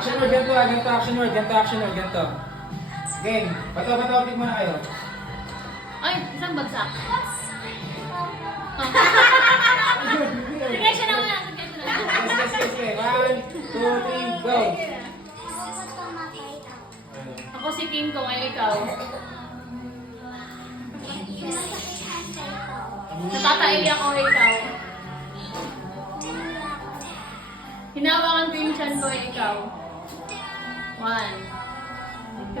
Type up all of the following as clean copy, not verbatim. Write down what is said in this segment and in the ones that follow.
Action word, ganito, ganito, action word, ganito, action word, ganito. Game. Bato-bato, muna kayo. Ay, isang bagsak. Sige, siya na muna. Yes. 1, 2, 3, go. Ako si Kim ko, ngayon ikaw. Natataiyak ako ikaw. Hinawakan ko yung chan ko, ikaw. 1, 2.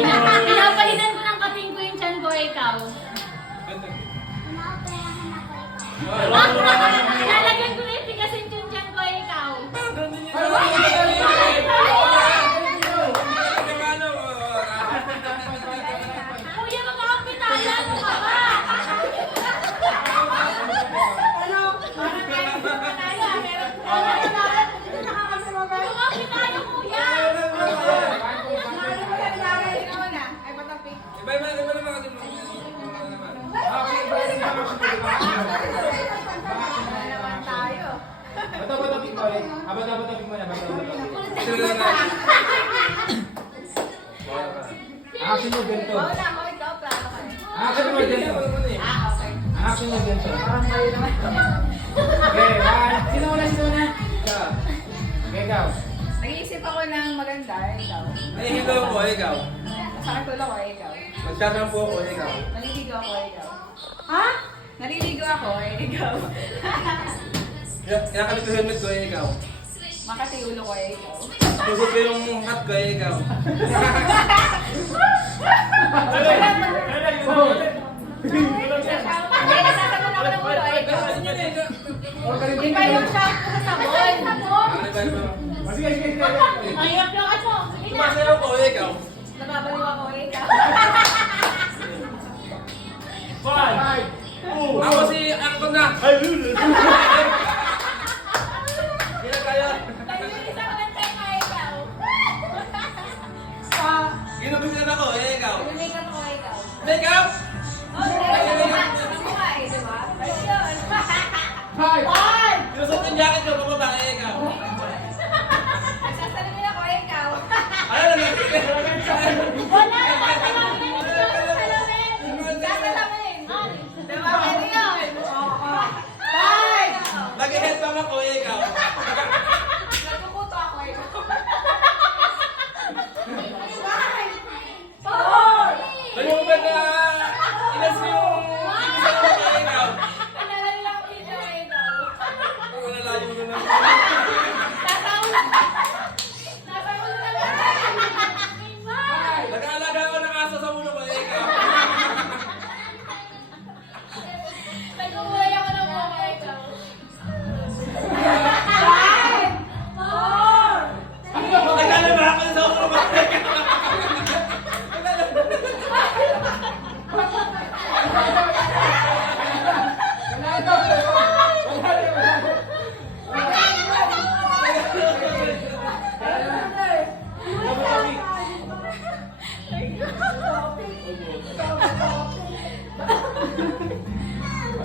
Pinapahinan ko ng kating ko yung chan ko, ikaw. Lalagyan ko na yung tigasin yung chan ko, ikaw. Kuya, magkakapitala mo ka ba? Magkakapitala, kuya! Bato-bato, pick mo ulit. Bato-bato, pick mo na. Bato-bato. Action word, ganito. Action word, ganito. Action word, ganito. Okay, 1. Sino una? Okay, go. Nag-iisip ako ng maganda, ikaw. Nahihilo ko, ikaw. Masakit ulo ko, ikaw. Magsasampo ako, ikaw. Naliligo ako, ikaw. Ha? Naliligo ako, ikaw. Kinakabit ko helmet ko, ikaw. Makati ulo ko, ikaw. Pusot ko yung hat ko, ikaw. Ay, nasasagot ako ng ulo, ikaw. Iba yung shampoo sa sabon. Sige. Ang hirap yung aso. Sige na. Sumasayaw ko, ikaw. Nababaliw ako, ikaw. Ako si Angkon na. Hindi na kaya. Nag-iisa ko ng tema, ikaw. Ginubisan ako, ikaw. Nag-makeup ako, ikaw. Makeup! Oh, mukha eh, di ba? Ayun. Sinusot yung jacket ko, pababa, ikaw. Nagsasalamin ako, ikaw. Ano na natin? Wala! Salamin! Sasalamin. Diba, pwede yun? Nag-headbang ako, ikaw. Nagkukuto ako, ikaw. Ayun ba na inas mo yung isa ko, ikaw. Nalala lang ko dito, ikaw. Wala layo ko na. Nasa ulo. Nasa ulo na lang. Nag-aalaga ako ng aso sa ulo ko, ikaw. Nagkukulay ako ng mukha, ikaw. Naglalaba ako sa ulo ko, ikaw.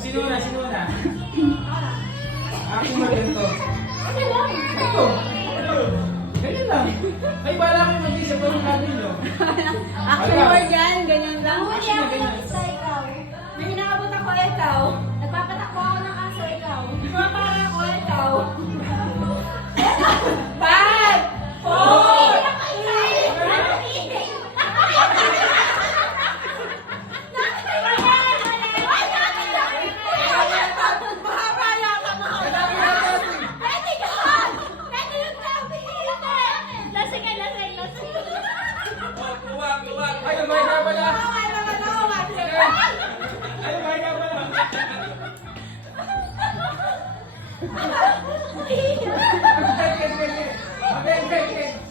Sino na? Action word, ganito. Ito. Ganyan lang. Ay, bala kayo mag-isip ko ng natin nyo. Action word yan, ganyan lang. Action na ganyan. May hinakabot ako, ikaw. Nagpapatakbo ako ng aso, ikaw. Pumapara ako, ikaw. 5, 4, Luwag. Ay, may ka pala. Ay, may ka pala. Okay.